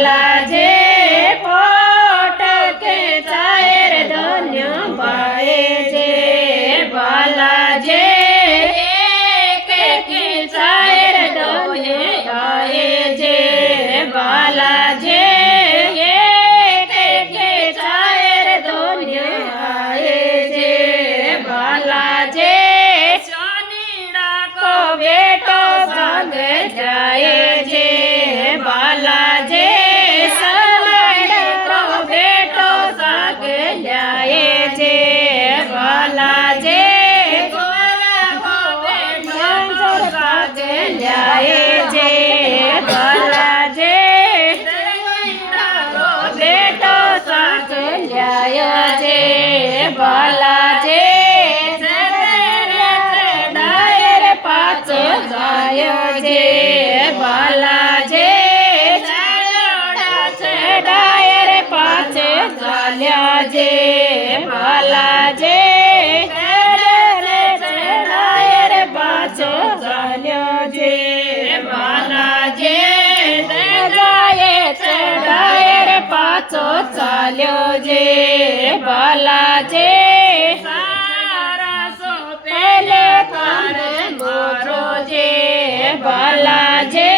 बालाजे pot के चायर धन्य पाए जे बालाजे के चायर धन्य पाए जे बालाजे के चायर धन्य आए जे बालाजे सोनीड़ा को बेटो भाग जाए जे बालाजे सलाड़ को बेटो भाग जाए जे बालाजे गोरा को बेटो भाग जाए जे बालाजे बेटो भाग जाए जे बालाजे डायर पाच जाय जे बालाजे डायर पाच झाल्या जे बालाजे डायर पाच झाल्या जे बालाजे जाये डायर पाच चाल्यो जे बालाजे सारा सो पहले कान मोरो जे बालाजे